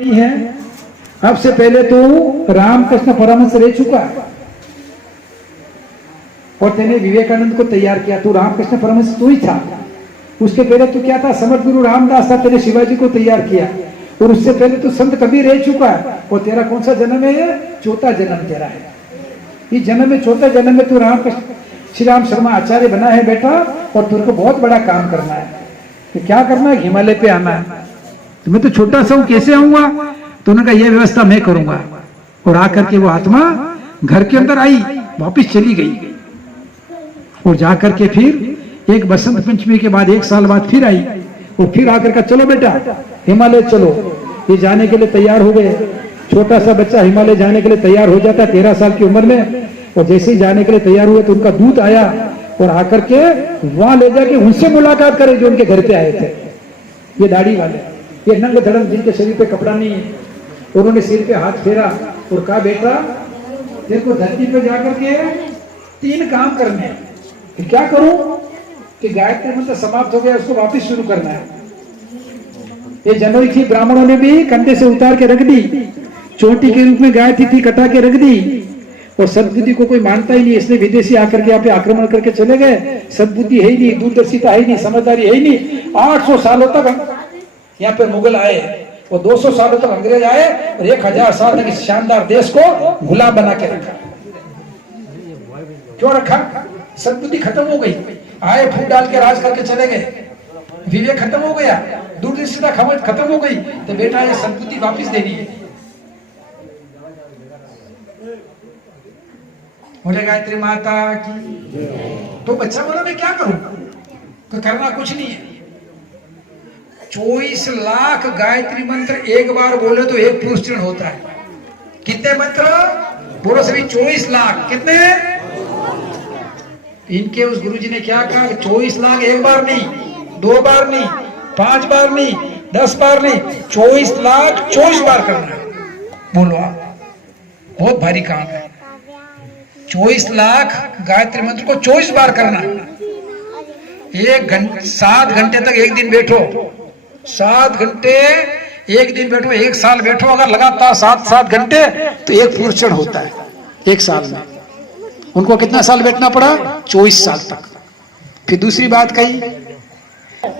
नहीं है। अब से पहले तो रामकृष्ण परमहंस रह चुका है और तेने विवेकानंद को तैयार किया। तो रामकृष्ण परमहंस तू ही था। उसके पहले तो क्या था, समर्थ गुरु रामदास था, तेने शिवाजी को तैयार किया। और उससे पहले तो संत कबीर रह चुका है। और तेरा कौन सा जन्म है? चौथा जन्म तेरा है। इस जन्म में, चौथा जन्म में तू रामकृष्ण श्री राम शर्मा आचार्य बना है बेटा। और तुमको बहुत बड़ा काम करना है। तो क्या करना है? हिमालय पे आना है। तो मैं तो छोटा सा हूं, कैसे आऊंगा? तो उन्होंने कहा यह व्यवस्था मैं करूंगा। और आकर के वो आत्मा घर के अंदर आई, वापिस चली गई। और जाकर के फिर एक बसंत पंचमी के बाद 1 साल बाद फिर आई। और फिर आकर का चलो बेटा हिमालय चलो। ये जाने के लिए तैयार हो गए। छोटा सा बच्चा हिमालय जाने के लिए तैयार हो जाता 13 साल की उम्र में। और जैसे ही जाने के लिए तैयार हुए तो उनका दूत आया और आकर के वहां ले जाके उनसे मुलाकात करे जो उनके घर पे आए थे। ये दाढ़ी वाले, ये नंग धड़ंग, जिनके शरीर पे कपड़ा नहीं है। उन्होंने सिर पे हाथ फेरा और कहा बेटा तेरे को धरती पे जाकर के 3 काम करने हैं। तो क्या करूं? कि गायत्री मंत्र समाप्त हो गया, उसको वापस शुरू करना है। ये जनवरी थी, ब्राह्मणों ने भी कंधे से उतार के रख दी। चोटी के रूप में गायत्री थी, कटा के रख दी। और सद्बुद्धि को कोई मानता ही नहीं, इसलिए विदेशी आकर के यहाँ पे आक्रमण करके चले गए। सद्बुद्धि है ही नहीं, दूरदर्शिता है ही नहीं, समझदारी है ही नहीं। 800 सालों तक यहाँ पे मुगल आए और 200 सालों तक अंग्रेज आए और 1000 साल तक इस शानदार देश को गुलाम बना के रखा। क्यों रखा? सद्बुद्धि खत्म हो गई। आए फूट डाल के राज करके चले गए। विवेक खत्म हो गया, दूरदर्शिता खत्म हो गई। तो बेटा ये सद्बुद्धि वापिस देनी है। बोले गायत्री माता की। तो बच्चा बोला मैं क्या करूं? तो करना कुछ नहीं है। 24 लाख गायत्री मंत्र एक बार बोले तो एक पुरुष क्षण होता है। कितने मंत्र बोलो सभी? 24 लाख। कितने? इनके उस गुरुजी ने क्या कहा? 24 लाख एक बार नहीं, 2 बार नहीं, 5 बार नहीं, 10 बार नहीं, 24 लाख 24 बार करना है। बोलो आप, बहुत भारी काम है। 24 लाख गायत्री मंत्र को 24 बार करना। 7 घंटे तक एक दिन बैठो, 7 घंटे एक दिन बैठो, 1 साल बैठो। अगर लगातार 7 घंटे तो एक पुरुष क्षण होता है 1 साल में। उनको कितना साल बैठना पड़ा? 24 साल तक। फिर दूसरी बात कही,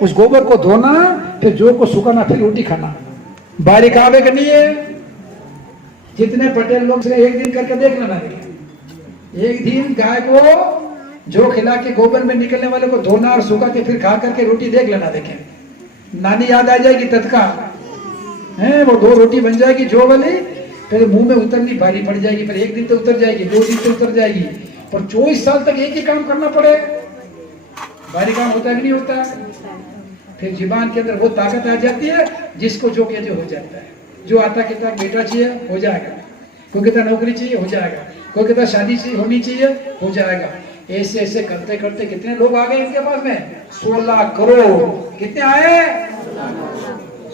उस गोबर को धोना, फिर जौ को सुखाना, फिर रोटी खाना। बारीक आवे करनी है। जितने पटेल लोग से एक दिन करके देख लेना। एक दिन गाय को जो खिला के गोबर में निकलने वाले को धोना और सुखा के फिर खा करके रोटी देख लेना। देखें, नानी याद आ जाएगी तत्काल है। वो 2 रोटी बन जाएगी जो वाली, फिर मुंह में उतरनी भारी पड़ जाएगी। फिर 1 दिन तो उतर जाएगी, 2 दिन तो उतर जाएगी। पर 24 साल तक एक ही काम करना पड़े, भारी काम होता है कि नहीं होता? फिर जीवान के अंदर वो ताकत आ जाती है जिसको जो कहते हो जाता है। जो आता कहता बेटा चाहिए, हो जाएगा। कोई कहता नौकरी चाहिए, हो जाएगा। कोई कहता शादी चाहिए, होनी चाहिए, हो जाएगा। ऐसे ऐसे करते करते कितने लोग आ गए इनके पास में? 16 करोड़। कितने आए?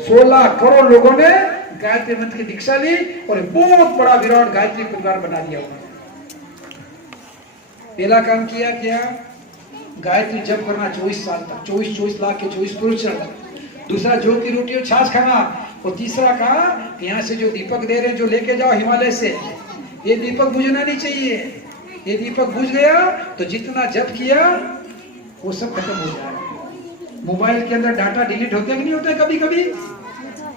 16 करोड़ लोगों ने गायत्री मंत्र की दीक्षा ली और बहुत बड़ा विराट गायत्री परिवार बना दिया उन्होंने। पहला काम किया क्या? गायत्री जप करना 24 साल तक, 24 लाख के 24 पुरुष। दूसरा ज्योति रोटी और छाछ खाना। और तीसरा कहा यहाँ से जो दीपक दे रहे हैं, जो लेके जाओ हिमालय से, ये दीपक बुझना नहीं चाहिए। ये दीपक बुझ गया तो जितना जप किया वो सब खत्म हो जाएगा। मोबाइल के अंदर डाटा डिलीट होते कि नहीं होते? कभी कभी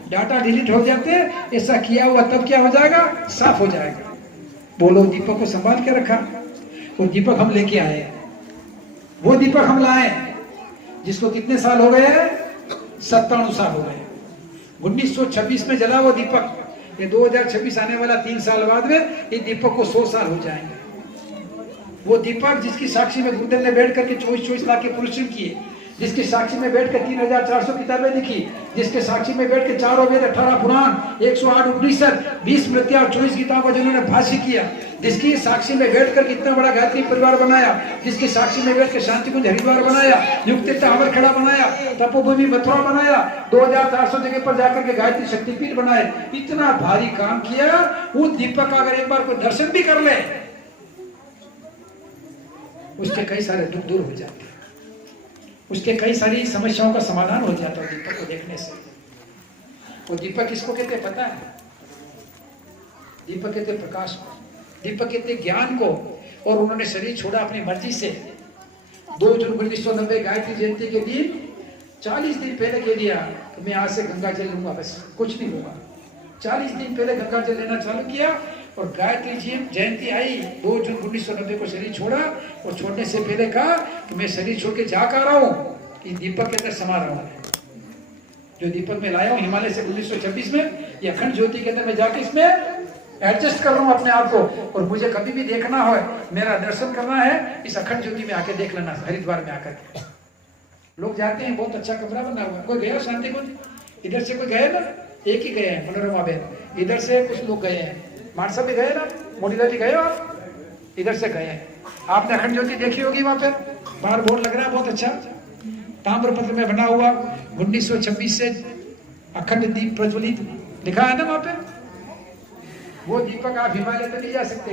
डाटा डिलीट हो जाते। ऐसा किया हुआ तब क्या हो जाएगा? साफ हो जाएगा। बोलो, दीपक को संभाल के रखा। वो दीपक हम लेके आए। वो दीपक हम लाए जिसको कितने साल हो गए? 97 साल हो गए। 1926 में जला वो दीपक। ये 2026 आने वाला 3 साल बाद में ये दीपक को 100 साल हो जाएंगे। वो दीपक जिसकी साक्षी में गुरुदेव ने बैठ करके 24 लाख के पुरुष किए, जिसकी साक्षी में बैठ कर 3400 किताबें लिखी, जिसके साक्षी में बैठ के 4 वेद, 18 पुराण, 108 उपनिषद, 20 स्मृतियां और 24 गीताओं का जिन्होंने भाष्य किया, जिसकी साक्षी में बैठकर कितना बड़ा गायत्री परिवार बनाया, जिसकी साक्षी में बैठ के शांति कुंज हरिद्वार बनाया, युक्त अमरखेड़ा बनाया, तपोभूमि मथुरा बनाया, 2400 जगह पर जाकर के गायत्री शक्तिपीठ बनाए। इतना भारी काम किया। वो दीपक का अगर एक बार कोई दर्शन भी कर ले, उसके कई सारे दुख दूर हो जाते हैं, उसके कई सारी समस्याओं का समाधान हो जाता है दीपक को देखने से। वो दीपक किसको कहते हैं पता है? दीपक कहते प्रकाश को, दीपक कहते ज्ञान को। और उन्होंने शरीर छोड़ा अपनी मर्जी से। 2 जून 1990 गायत्री जयंती के दिन 40 दिन पहले कह दिया तो मैं आज से गंगा जल लूंगा, बस कुछ नहीं होगा। 40 दिन पहले गंगा जल लेना चालू किया और गायत्री जयंती आई 2 जून 1990 को शरीर छोड़ा। और छोड़ने से पहले कहा कि मैं शरीर छोड़ के जा कर रहा हूँ, कि दीपक के अंदर समा रहा हूँ। जो दीपक में लाया हूँ हिमालय से 1926 में, ये अखंड ज्योति के अंदर मैं जाके इसमें एडजस्ट कर रहा हूँ अपने आप को। और मुझे कभी भी देखना हो, मेरा दर्शन करना है, इस अखंड ज्योति में आके देख लेना, हरिद्वार में आकर के। लोग जाते हैं, बहुत अच्छा कमरा बना हुआ है। कोई गया शांति कुंज? इधर से कोई गए ना? एक ही गए हैं, मनोरमा बेन। इधर से कुछ लोग गए हैं, मानसा भी गए ना, मोडीला जी गए हो आप? इधर से गए हैं। आपने अखंड ज्योति देखी होगी वहां पे, बाहर बोर्ड लग रहा है बहुत अच्छा, ताम्रपत्र में बना हुआ, 1926 से अखंड दीप प्रज्वलित लिखा है ना वहां पे। वो दीपक आप हिमालय तो नहीं जा सकते,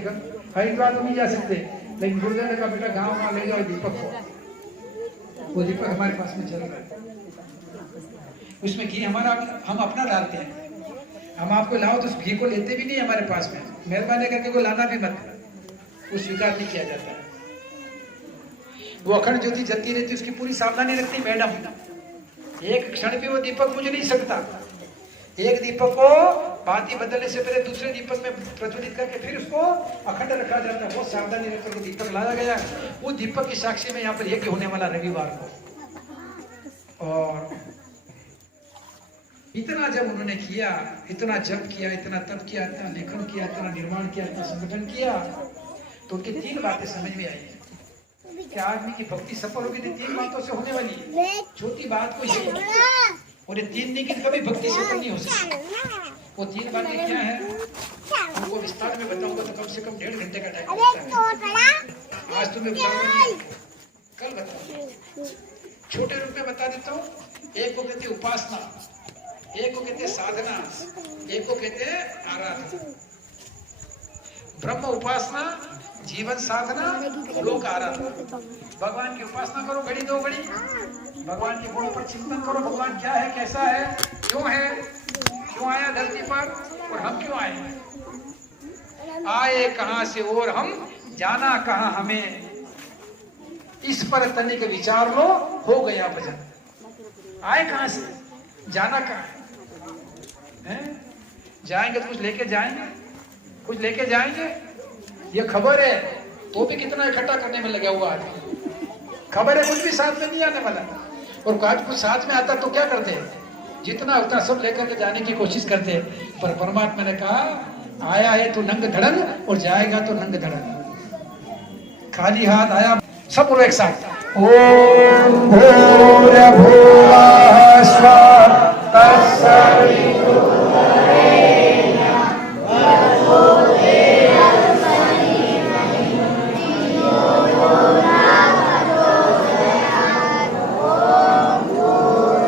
हरिद्वार तो नहीं जा सकते, लेकिन गुरुदेव ने कहा बेटा गाँव वहां ले जाओ दीपक को। वो दीपक हमारे पास में चल रहा है, उसमें घी हमारा हम अपना डालते हैं। हम आपको लाओ तो उस घी को लेते भी नहीं हमारे पास में, मेहरबानी करके को लाना भी मत, वो स्वीकार नहीं किया जाता है। वो अखंड ज्योति जलती रहती, उसकी पूरी सावधानी रखती मैडम। एक क्षण भी वो दीपक बुझ नहीं सकता। एक दीपक को बाती बदलने से पहले दूसरे दीपक में प्रज्वलित करके फिर उसको अखंड रखा जाता है। बहुत सावधानी रख करके दीपक लाया गया। वो दीपक की साक्षी में यहाँ पर यज्ञ होने वाला रविवार को। और इतना जब उन्होंने किया, इतना जप किया, इतना तप किया, इतना लेखन किया, इतना निर्माण किया, इतना संगठन किया, तो उनकी 3 बातें समझ में आई कि आदमी की भक्ति सफल होगी तो 3 बातों से होने वाली। छोटी बात को ये, और ये 3 नहीं कि कभी भक्ति सफल नहीं हो सकती। वो 3 बातें क्या है उनको विस्तार में बताऊंगा तो कम से कम 1.5 घंटे का टाइम लगता है। आज तुम्हें कल बताऊंगा, छोटे रूप में बता देता हूँ। एक को कहते उपासना, एक को कहते साधना, एक को कहते आराधना। ब्रह्म उपासना, जीवन साधना, लोक आराधना। भगवान की उपासना करो घड़ी 2 घड़ी, भगवान के गुणों पर चिंतन करो, भगवान क्या है, कैसा है, क्यों है, क्यों आया धरती पर और हम क्यों आए हैं, आए कहां से और हम जाना कहां हमें, इस पर तनिक विचार लो हो गया भजन। आए कहां से, जाना कहां है? जाएंगे तो कुछ लेके जाएंगे, कुछ लेके जाएंगे। ये खबर है तो भी कितना इकट्ठा करने में लगा हुआ आदमी। खबर है कुछ भी साथ में नहीं आने वाला, और कुछ साथ में आता तो क्या करते हैं, जितना उतना सब लेकर के जाने की कोशिश करते हैं। पर परमात्मा ने कहा आया है तो नंग धड़न और जाएगा तो नंग धड़न। खाली हाथ आया, सब बोलो एक साथ, ओम भूर्भुवः स्वः तत्सवितुर्वरेण्यं भर्गो देवस्य धीमहि धियो यो न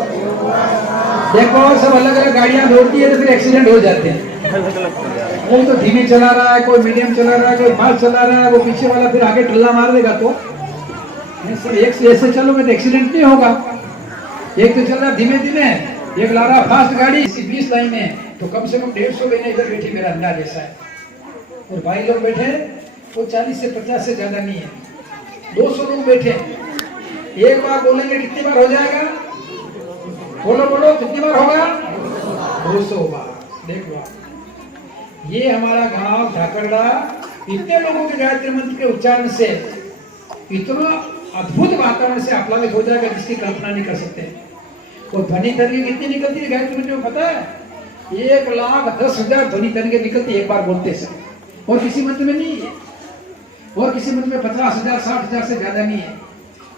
प्रचोदयात्। देखो सब अलग अलग गाड़ियां दौड़ती है तो फिर एक्सीडेंट हो जाते हैं। कोई तो धीमे चला रहा है, कोई मीडियम चला रहा है, कोई फास्ट चला रहा है, वो पीछे वाला फिर आगे टल्ला मार देगा। तो एक से ऐसे चलोगे तो एक्सीडेंट नहीं होगा। एक तो चल रहा धीमे धीमे, एक ला रहा फास्ट गाड़ी, इसी 20 लाइन है तो कम से कम 150 लेने इधर बैठी, मेरा अंदाज ऐसा है। और भाई लोग बैठे वो 40 से 50 से ज्यादा नहीं है, 200 लोग बैठे। एक बार बोलेंगे कितनी बार हो जाएगा, बोलो बोलो कितनी बार होगा, 200 बार। देखो ये हमारा गांव ठाकरड़ा इतने लोगों के गायत्री मंत्र के उच्चारण से इतना अद्भुत वातावरण से आप्लावित हो जाएगा जिसकी कल्पना नहीं कर सकते। और ध्वनि तरंगे कितनी निकलती है गायत्री मंत्र में पता है, 1,10,000 ध्वनि तरंगे निकलती है एक बार बोलते से। और किसी मंत्र में नहीं है, और किसी मंत्र में 50,000 60,000 से ज्यादा नहीं है।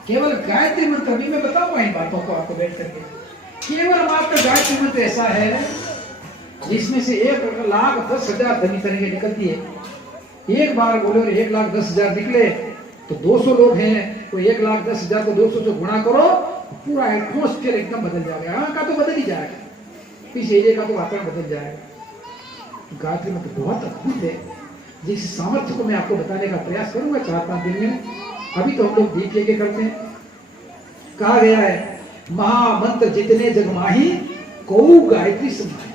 केवल गायत्री मंत्र, अभी मैं बताऊंगा इन बातों को आपको बैठ करके, केवल मात्र गायत्री मंत्र ऐसा है जिसमें से 1,10,000 ध्वनि तरंगे निकलती है। एक बार बोले और 1,10,000 निकले तो 200 लोग हैं तो 1,10,000 को 200 से गुणा करो, पूरा एटमोस्फेयर एकदम बदल जाएगा। यहाँ का तो बदल ही जाएगा, इस एरिया का तो वातावरण बदल जाएगा। गायत्री मंत्र बहुत अद्भुत है, जिस सामर्थ्य को मैं आपको बताने का प्रयास करूंगा 4-5 दिन में। अभी तो हम लोग दीप यज्ञ करते हैं। कहा गया है महामंत्र जितने जग माही, कौ गायत्री समाही।